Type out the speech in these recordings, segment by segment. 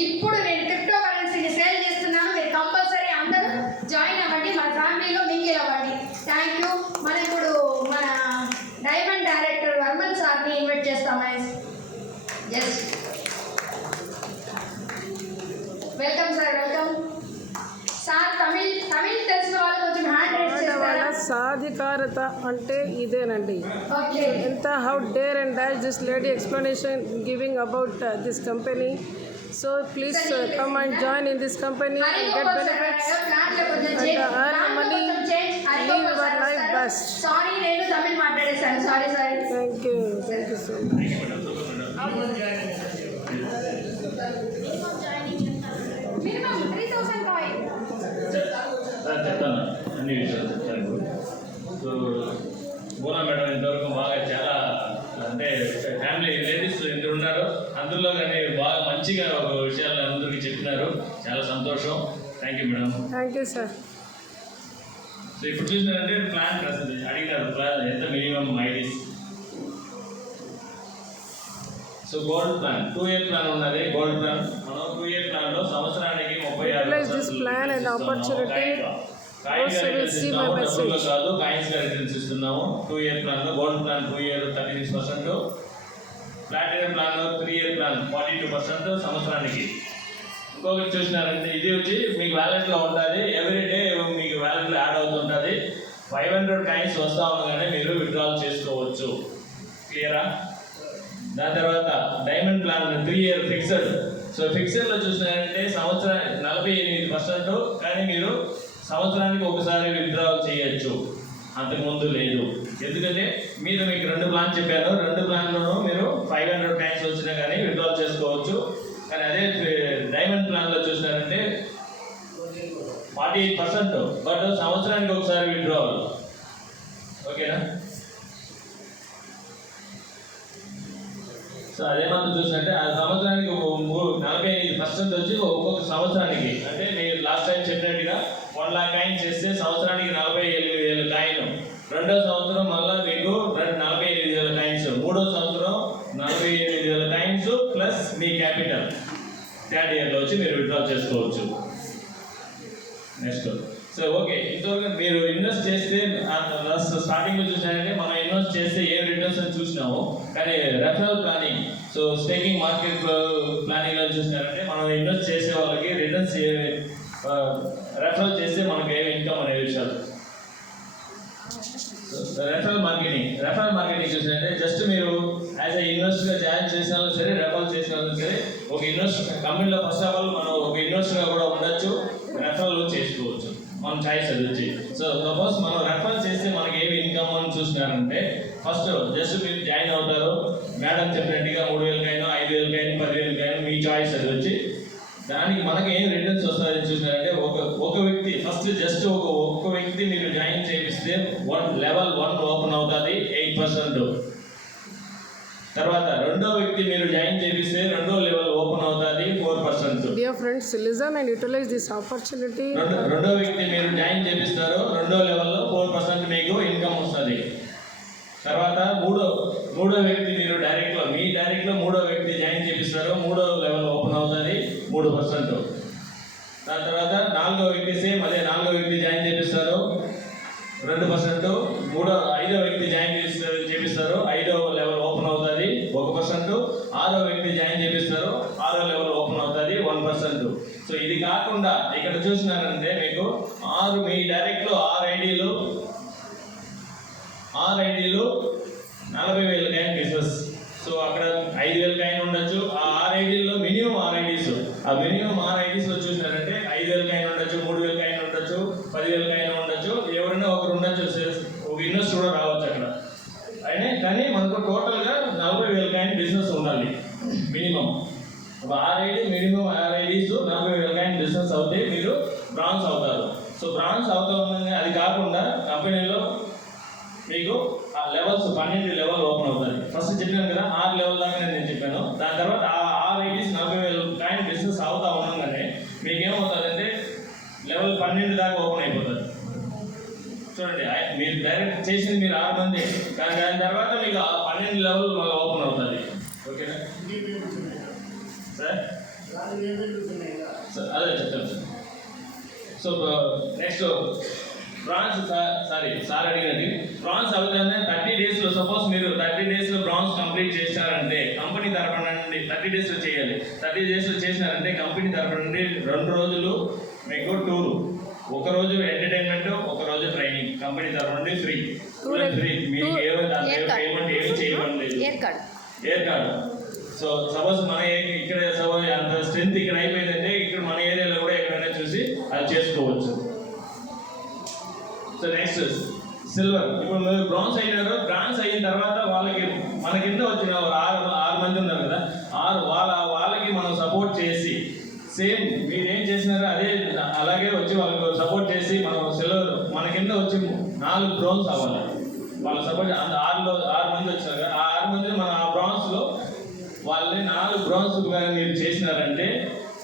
ఇప్పుడు నేను క్రిప్టో కరెన్సీని సేల్ చేస్తున్నాను. మీరు కంపల్సరీ అందరూ జాయిన్ అవ్వండి, మన ఫ్యామిలీలో మింగిల్ అవ్వండి. Thank you. మనం ఇప్పుడు మన డైమండ్ డైరెక్టర్ వర్మన్ సార్ని ఇన్వైట్ చేస్తాం. Yes, welcome sir, welcome sir. Tamil తెలిసిన వాళ్ళు కొంచెం హ్యాండ్ రైజ్ చేస్తారా? సాధికారత అంటే ఇదేనండి. ఎంత how dare and dies this lady explanation giving about this company. So please come and join in this company and get benefits and earn money, live your life best. Sorry, నేను తమిళ్ మాట్లాడేశాను. Sorry. Thank you so much. Minimum 3000 coin చెప్తాను, అన్ని విషయాలు చెప్తాను. So బోనా madam ఇంతవరకు బాగా చాలా అంటే ఫ్యామిలీ లేడీస్ ఇద్దరు ఉన్నారు, అందులో కానీ బాగా మంచిగా ఒక విషయాలు అందరికీ చెప్పినారు. చాలా సంతోషం. Thank you madam. Thank you sir. So ఇప్పుడు చూసినారంటే ప్లాన్ అడిగినారు, ప్లాన్ ఎంత minimum IDs. So gold plan 2 year plan ఉన్నది. గోల్డ్ ప్లాన్ మనం 2 year ప్లాన్ లో సంవత్సరానికి 36 కాదు కాయిన్స్ గా రిటర్న్స్ ఇస్తున్నాము. 2 year ప్లాన్ లో gold plan 2 year 36%, platinum plan లో 3 year ప్లాన్ 42% సంవత్సరానికి. ఇంకొకటి చూసినారంటే ఇది వచ్చి మీకు వ్యాలెట్ లో ఉంటుంది, ఎవ్రీడే మీకు వ్యాలెట్ లో యాడ్ అవుతుంటుంది. 500 కాయిన్స్ వస్తా ఉండగానే మీరు విత్డ్రాల్ చేసుకోవచ్చు. క్లియరా? దాని తర్వాత diamond plan 3 year fixed. So fixed లో చూసినారంటే సంవత్సరానికి 48%, కానీ మీరు సంవత్సరానికి ఒకసారి విత్డ్రాల్ చేయొచ్చు, అంతకుముందు లేదు. ఎందుకంటే మీకు 2 ప్లాన్ చెప్పాను, 2 ప్లాన్లోనూ మీరు 500 కాయిన్స్ వచ్చినా కానీ విత్డ్రాల్ చేసుకోవచ్చు. కానీ అదే డైమండ్ ప్లాన్లో చూసినారంటే 48%, బట్ సంవత్సరానికి ఒకసారి విత్డ్రాల్. ఓకేనా? సో అదేమంతా చూసినట్టే ఆ సంవత్సరానికి 45% వచ్చి ఒక్కొక్క సంవత్సరానికి, అంటే మీరు లాస్ట్ టైం చెప్పినట్టుగా 1 lakh కాయిన్ చేస్తే సంవత్సరానికి 48,000 కాయిన్. రెండో సంవత్సరం మళ్ళీ మీకు 48,000 కాయిన్స్. మూడో సంవత్సరం 48,000 కాయిన్స్ ప్లస్ మీ క్యాపిటల్. 3rd yearలో వచ్చి మీరు విత్డ్రా చేసుకోవచ్చు. నెక్స్ట్ సో ఓకే, ఇంతవరకు మీరు ఇన్వెస్ట్ చేస్తే స్టార్టింగ్లో చూసినారంటే మనం ఇన్వెస్ట్ చేస్తే ఏం రిటర్న్స్ అని చూసినాము. కానీ referral planning, so staking market ప్లానింగ్లో చూసినారంటే మనం ఇన్వెస్ట్ చేసే వాళ్ళకి రిటర్న్స్ రెఫరల్ చేస్తే మనకు ఏం ఇన్కమ్ అనే విషయాలు. రెఫరల్ మార్కెటింగ్ చూసినట్టే జస్ట్ మీరు యాజ్ ఎ ఇన్వెస్టర్గా జాయిన్ చేసిన వాళ్ళు సరే, రెఫరల్ చేసిన వాళ్ళు సరే, ఒక ఇన్వెస్టర్ కంపెనీలో ఫస్ట్ ఆఫ్ ఆల్ మనం ఒక ఇన్వెస్టర్గా కూడా ఉండొచ్చు, రెఫరల్ చేసుకోవచ్చు, మన చాయిస్ అది వచ్చి. సో సపోజ్ మనం రెఫరల్ చేస్తే మనకి ఏమి ఇన్కమ్ అని చూసినారంటే ఫస్ట్ జస్ట్ మీరు జాయిన్ అవుతారు, మేడం చెప్పినట్టుగా 3,000 కాయిన్, 5,000 కాయిన్, 10,000 కాయిన్, మీ చాయిస్ అది వచ్చి. దానికి మనకి ఏం రిటర్న్స్ వస్తాయని చూసినారంటే ఒక వ్యక్తి ఫస్ట్ జస్ట్ ఒక్క వ్యక్తి మీరు జాయిన్ చేపిస్తే level 1 ఓపెన్ అవుతుంది 8%. తర్వాత రెండో వ్యక్తి మీరు జాయిన్ చేపిస్తే రెండో లెవెల్ ఓపెన్ అవుతుంది 4%. Dear friends, listen and utilize this opportunity. రెండో వ్యక్తి మీరు జాయిన్ చేపిస్తారు, రెండో లెవెల్లో 4% మీకు ఇన్కమ్ వస్తుంది. తర్వాత మూడో వ్యక్తి మీరు డైరెక్ట్లో మూడో వ్యక్తి జాయిన్ చేపిస్తారు, మూడో లెవెల్ ఓపెన్ అవుతుంది 3%. దాని తర్వాత నాలుగో వ్యక్తి సేమ్ అదే, నాలుగో వ్యక్తి జాయిన్ చేపిస్తారు 2%. ఐదో వ్యక్తి జాయిన్ చేపిస్తారు, ఐదో లెవెల్ ఓపెన్ అవుతుంది 1%. ఆరో వ్యక్తి జాయిన్ చేపిస్తారు, ఆరో లెవెల్ ఓపెన్ అవుతుంది 1%. సో ఇది కాకుండా ఇక్కడ చూసినారంటే మీకు మీ డైరెక్ట్లో 6 ఐడీలు 40,000 కాయిన్ బిజినెస్. సో అక్కడ 5,000 కాయిన్ ఉండొచ్చు. ఆ 6 ఐడీల్లో మినిమం 6 ఐడీస్, ఆ మినిమం 6 ఐడీస్లో చూసినారంటే 5,000 కాయిన్ ఉండొచ్చు, 3,000 కాయిన్ ఉండొచ్చు, 10,000 కాయిన్ ఉండొచ్చు, ఎవరైనా ఒకరు ఉండొచ్చు, ఒక ఇన్వెస్టర్ కూడా రావచ్చు అక్కడ. కానీ మనకు టోటల్గా 40,000 కాయిన్ బిజినెస్ ఉండాలి minimum. 6 ID minimum 6 IDs 40,000 coin business అవుతే మీరు బ్రాంచ్ అవుతారు. సో బ్రాంచ్ అవుతా ఉండగా అది కాకుండా కంపెనీలో మీకు ఆ లెవెల్స్ 12 లెవెల్ ఓపెన్ అవుతుంది. ఫస్ట్ చెప్పాను కదా 6 లెవెల్ దాకా నేను చెప్పాను. దాని తర్వాత ఆ 6 ఐడీస్ 40,000 కాయిన్ బిజినెస్ అవుతా ఉండగానే మీకు ఏమవుతుందంటే లెవెల్ 12 దాకా ఓపెన్ అయిపోతుంది. చూడండి, మీరు డైరెక్ట్ చేసింది మీరు 6 మంది, కానీ దాని తర్వాత మీకు 12 లెవెల్ ఓపెన్ అవుతుంది. ఓకేనా సార్? అదే చెప్తాను sir. So next bronze sir అడిగినట్టు బ్రాంజ్ అవుతుందంటే 30 డేస్లో సపోజ్ మీరు 30 డేస్లో బ్రాంజ్ కంప్లీట్ చేశారంటే కంపెనీ తరఫున నుండి 30 డేస్లో చేయాలి. 30 డేస్లో చేసినారంటే కంపెనీ తరఫున నుండి 2 రోజులు మీకు టూర్, ఒక రోజు ఎంటర్టైన్మెంట్, ఒక రోజు ట్రైనింగ్ కంపెనీ తరఫున నుండి ఫ్రీ. మీకు పేమెంట్ ఏమి చేయబడలేదు. Air card. సో సపోజ్ మన ఇక్కడ సపోజ్ అంత స్ట్రెంత్ ఇక్కడ అయిపోయిందంటే ఇక్కడ మన ఏరియాలో కూడా ఎక్కడైనా చూసి అది చేసుకోవచ్చు. So next silver. ఇప్పుడు మీరు బ్రాంజ్ అయినారు. బ్రాంజ్ అయిన తర్వాత వాళ్ళకి మన కింద వచ్చిన 6 మంది ఉన్నారు కదా, వాళ్ళకి మనం సపోర్ట్ చేసి సేమ్ మీరు ఏం చేసినారో అదే అలాగే వచ్చి వాళ్ళకి సపోర్ట్ చేసి మనం సిల్వర్ మన కింద వచ్చి 4 బ్రాంజ్ అవ్వాలి. వాళ్ళ సపోర్ట్ అంత 6 మంది వచ్చారు కదా, ఆ 6 మంది మన ఆ బ్రాంజ్లో వాళ్ళని 4 బ్రాంజ్ మీరు చేసినారంటే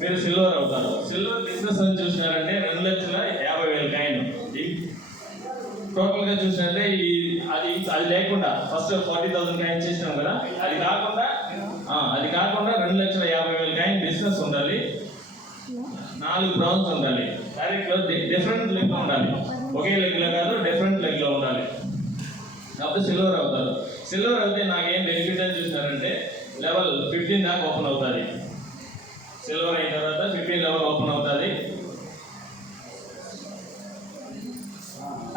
మీరు సిల్వర్ అవుతారు. సిల్వర్ బిజినెస్ అని చూసినారంటే 2,50,000 కాయిన్. టోటల్గా చూసినట్టే అది లేకుండా ఫస్ట్ 40,000 కాయిన్ చేసినాం కదా, అది కాకుండా 2,50,000 కాయిన్ బిజినెస్ ఉండాలి, 4 బ్రాంజ్ ఉండాలి. డైరెక్ట్లో డిఫరెంట్ లెగ్లో ఉండాలి, ఒకే లెగ్లో కాదు డిఫరెంట్ లెగ్లో ఉండాలి. అప్పుడు సిల్వర్ అవుతారు. సిల్వర్ అయితే నాకేం బెనిఫిట్ అని చూసినారంటే లెవెల్ 15 దాకా ఓపెన్ అవుతుంది. సిల్వర్ అయిన తర్వాత 15 లెవెల్ ఓపెన్ అవుతుంది.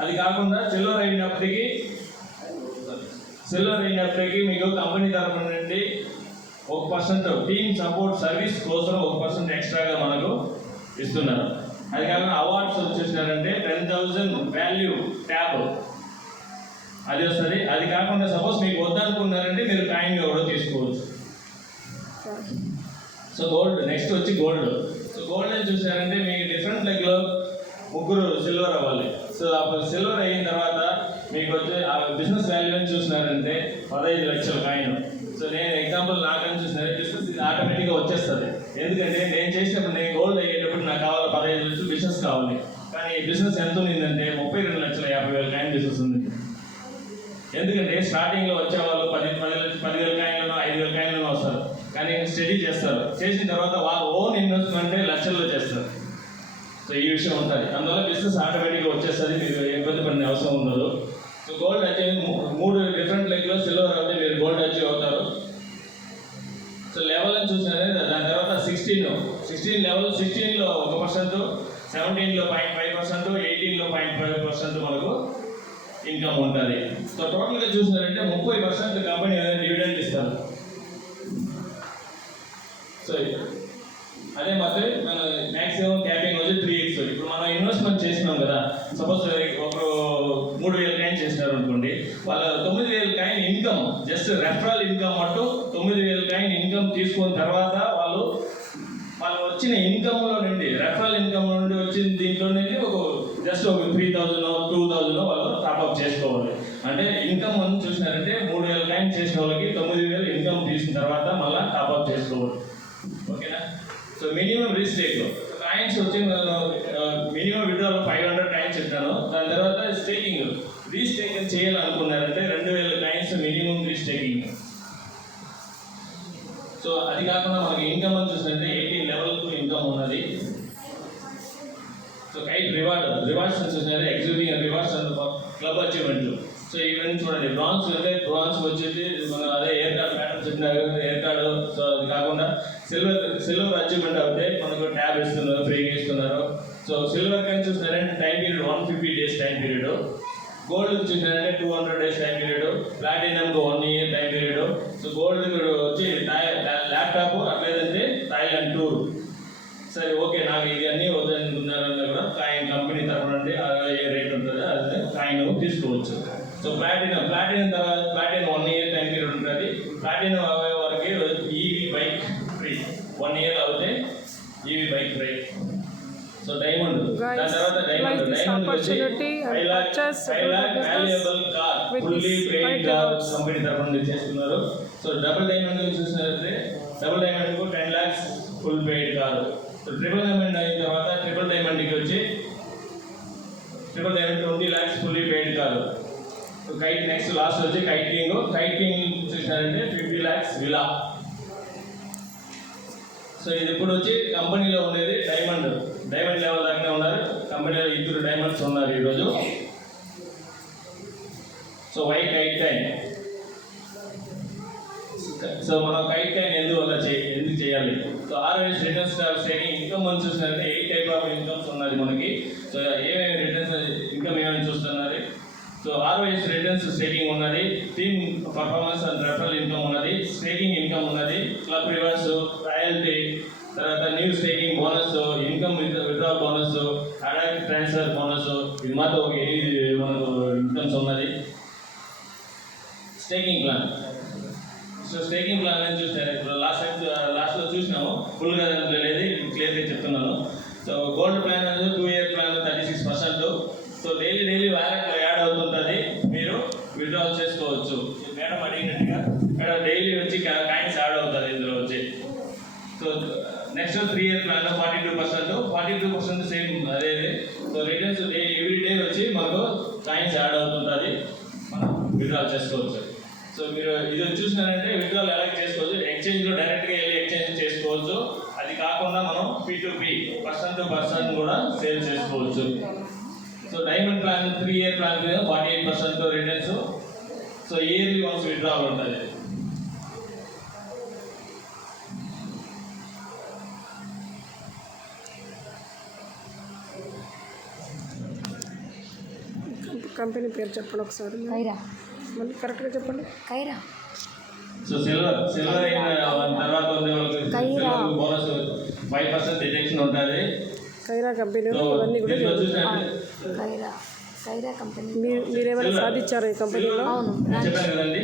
అది కాకుండా సిల్వర్ అయినప్పటికీ మీకు కంపెనీ తరఫున నుండి 1% టీమ్ సపోర్ట్ సర్వీస్ కోసం 1% ఎక్స్ట్రాగా మనకు ఇస్తున్నారు. అది కాకుండా అవార్డ్స్ వచ్చేసినారంటే 10,000 వాల్యూ ట్యాబ్ అది వస్తుంది. అది కాకుండా సపోజ్ మీకు వద్దనుకున్నారంటే మీరు కాయిన్గా కూడా తీసుకోవచ్చు. So gold. నెక్స్ట్ వచ్చి గోల్డ్. సో గోల్డ్ అని చూసారంటే మీకు డిఫరెంట్ లెగ్లో 3 సిల్వర్ అవ్వాలి. సో అప్పుడు సిల్వర్ అయిన తర్వాత మీకు వచ్చే ఆ బిజినెస్ వాల్యూ అని చూసినారంటే 15 లక్షల కాయిన్. సో నేను ఎగ్జాంపుల్ నాకని చూసినారు బిజినెస్ ఇది ఆటోమేటిక్గా వచ్చేస్తుంది. ఎందుకంటే నేను చేసినప్పుడు నేను గోల్డ్ అయ్యేటప్పుడు నాకు కావాలి 15 లక్షలు బిజినెస్ కావాలి. కానీ బిజినెస్ ఎంత ఉందంటే 32,50,000 కాయిన్ బిజినెస్ ఉంది. ఎందుకంటే స్టార్టింగ్లో వచ్చేవాళ్ళు 10,000 కాయిన్లను 5,000 కాయిన్లను వస్తారు. కానీ స్టడీ చేస్తారు. చేసిన తర్వాత వాళ్ళ ఓన్ ఇన్వెస్ట్మెంటే లక్షల్లో చేస్తారు. సో ఈ విషయం ఉంటుంది. అందువల్ల బిజినెస్ ఆటోమేటిక్గా వచ్చేస్తుంది, మీరు ఇబ్బంది పడిన అవసరం ఉండదు. సో గోల్డ్ అచీవ్ 3 డిఫరెంట్ లెగ్లో సిల్వర్ అయితే మీరు గోల్డ్ అచీవ్ అవుతారు. సో లెవెల్ అని చూసినారే దాని తర్వాత 16 లెవెల్ 16లో 1%, 17లో 0.5%, 18లో 0.5% మనకు ఇన్కమ్ ఉంటుంది. సో టోటల్గా చూసినారంటే 30% కంపెనీ డివిడెండ్ ఇస్తారు. సో అదే మాత్రం మన మ్యాక్సిమం క్యాపింగ్ వచ్చి 3x. ఇప్పుడు మనం ఇన్వెస్ట్మెంట్ చేసినాం కదా, సపోజ్ ఒక 3,000 కాయిన్ చేసినారు అనుకోండి, వాళ్ళ 9,000 coin income just referral income అంటూ 9,000 కాయిన్ ఇన్కమ్ తీసుకున్న తర్వాత వాళ్ళు వచ్చిన ఇన్కమ్లో నుండి రెఫరల్ ఇన్కమ్ నుండి వచ్చిన దీంట్లో నుండి జస్ట్ ఒక 3,000 2,000 వాళ్ళు టాప్అప్ చేసుకోవాలి. అంటే ఇన్కమ్ అని చూసినారంటే 3,000 కాయిన్ చేసిన వాళ్ళకి 9,000 ఇన్కమ్ తీసిన తర్వాత మళ్ళీ టాప్అప్ చేసుకోవాలి. ఓకేనా? సో మినిమం రీస్టేక్ కాయిన్స్ వచ్చి మినిమం విడ్రాల్ 500 కాయిన్స్ చెప్తాను. దాని తర్వాత స్టేకింగ్ రీస్టేక్ చేయాలనుకున్నారంటే 2,000 కాయిన్స్ మినిమం రీస్టేకింగ్. సో అది కాకుండా మనకి ఇన్కమ్ అని చూసినట్టే 18 లెవెల్కు ఇన్కమ్ ఉన్నది. సో కైట్ రివార్డ్స్ అని చూసినట్టే executing rewards and club achievement. So ఇవన్నీ చూడండి. బ్రాంజ్ అంటే బ్రాంజ్ వచ్చేసి మన అదే ఎయిర్ కార్డ్ ప్యాటర్న్ చెప్పినారు, ఎయిర్ కార్డు. సో అది కాకుండా సిల్వర్ అచీవ్మెంట్ అయితే మనకు ట్యాబ్ ఇస్తున్నారు, ఫ్రీగా ఇస్తున్నారు. సో సిల్వర్ కానీ చూసినారంటే time period 150 days time period. Gold చూసినారంటే 200 డేస్ టైం పీరియడ్. ప్లాటినంకు 1 year time period. So gold వచ్చి ల్యాప్టాప్ అట్లేదంటే థాయిలాండ్ టూర్. సరే ఓకే నాకు ఇది అన్నీ వద్దనుకున్నారన్నా కూడా కాయిన్ కంపెనీ తరఫున నుండి ఏ రేట్ ఉంటుందో అదే కాయిన్ తీసుకోవచ్చు. సో ప్లాటినం తర్వాత ప్లాటినం 1 ఇయర్ టైం పీరియడ్ ఉంటుంది. ప్లాటినం అయ్యే వరకు ఈవీ బైక్ ఫ్రీ, 1 ఇయర్ అవుతే EV bike free. So diamond, దాని తర్వాత డైమండ్ వచ్చి 5 lakh valuable car fully paid car company తరఫున నుండి చేస్తున్నారు. సో డబుల్ డైమండ్ చూసినట్లయితే డబుల్ డైమండ్కు 10 lakhs full paid car. So triple diamond అయిన తర్వాత ట్రిపుల్ డైమండ్కి వచ్చి triple diamond 20 lakhs fully paid car. So kite next last వచ్చి కైట్ కింగ్ చూసినారంటే 50 lakhs విలా. సో ఇది ఇప్పుడు వచ్చి కంపెనీలో ఉండేది డైమండ్ లెవెల్ దాకానే ఉన్నారు. కంపెనీలో 2 డైమండ్స్ ఉన్నారు ఈరోజు. So why kite coin. So మనం కైట్ కాయిన్ ఎందుకు చేయాలి? So ROS returns staking income అని చూస్తున్నారంటే 8 టైప్ ఆఫ్ ఇన్కమ్స్ ఉన్నది మనకి. సో ఏమేమి రిటర్న్స్ ఇన్కమ్ ఏమేమి చూస్తున్నారు? సో ROS రిటర్న్స్ స్టేకింగ్ ఉన్నది, team performance and referral income ఉన్నది, స్టేకింగ్ ఇన్కమ్ ఉన్నది, క్లబ్ రివార్డ్స్, రాయల్టీ, తర్వాత new staking bonus, income withdrawal bonus, అడాక్ట్ ట్రాన్స్ఫర్ బోనస్, ఇది మాత్రం ఒక 8 మనకు ఇన్కమ్స్ ఉన్నది. Staking plan. So staking plan అని చూస్తే ఇప్పుడు లాస్ట్లో చూసినాము, ఫుల్గా లేదు, క్లియర్గా చెప్తున్నాను. సో గోల్డ్ ప్లాన్ అనేది 2 ఇయర్ ప్లాన్ 36%. సో డైలీ వ్యాలెట్లో యాడ్ అవుతుంటుంది, మీరు విత్డ్రాల్ చేసుకోవచ్చు. మేడం అడిగినట్టుగా మేడం డైలీ వచ్చి కాయిన్స్ యాడ్ అవుతుంది ఇందులో వచ్చి. So next 3 year plan 42% same అదే. సో రిటర్న్స్ ఎవ్రీ డే వచ్చి మనకు కాయిన్స్ యాడ్ అవుతుంటుంది, మనం విత్డ్రాల్ చేసుకోవచ్చు. సో మీరు ఇది చూసినారంటే విత్డ్రాల్ ఎలా చేసుకోవచ్చు, ఎక్స్చేంజ్లో డైరెక్ట్గా వెళ్ళి ఎక్స్చేంజ్ చేసుకోవచ్చు. అది కాకుండా మనం P2P పర్సన్ టు పర్సన్ కూడా సేల్ చేసుకోవచ్చు. So diamond plan 3 year plan మీద 48% returns. So yearly once withdrawal ఉంటుంది. కంపెనీ పేరు చెప్పండి ఒకసారి, మళ్ళీ కరెక్ట్గా చెప్పండి. సో సిల్వర్ అయిన తర్వాత ఉండే వాళ్ళకి బోనస్ 5% డిడక్షన్ ఉంటుంది. కైరా కంపెనీలో ఇవన్నీ కూడా మీరేమైనా సాధించారు ఈ కంపెనీలో? చెప్పాను కదండి,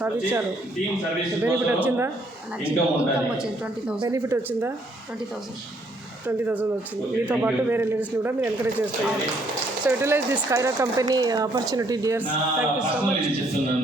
సాధించారు. టీమ్ సర్వీస్ బెనిఫిట్ వచ్చిందా? ఇన్కమ్ ఉంటుంది. బెనిఫిట్ వచ్చిందా? 20,000 వచ్చింది. మీతో పాటు వేరే లేడీస్ని కూడా మీరు ఎంకరేజ్ చేస్తున్నారు. So utilize this Kaira company opportunity dears. Thank you so much. చెప్తున్నాను.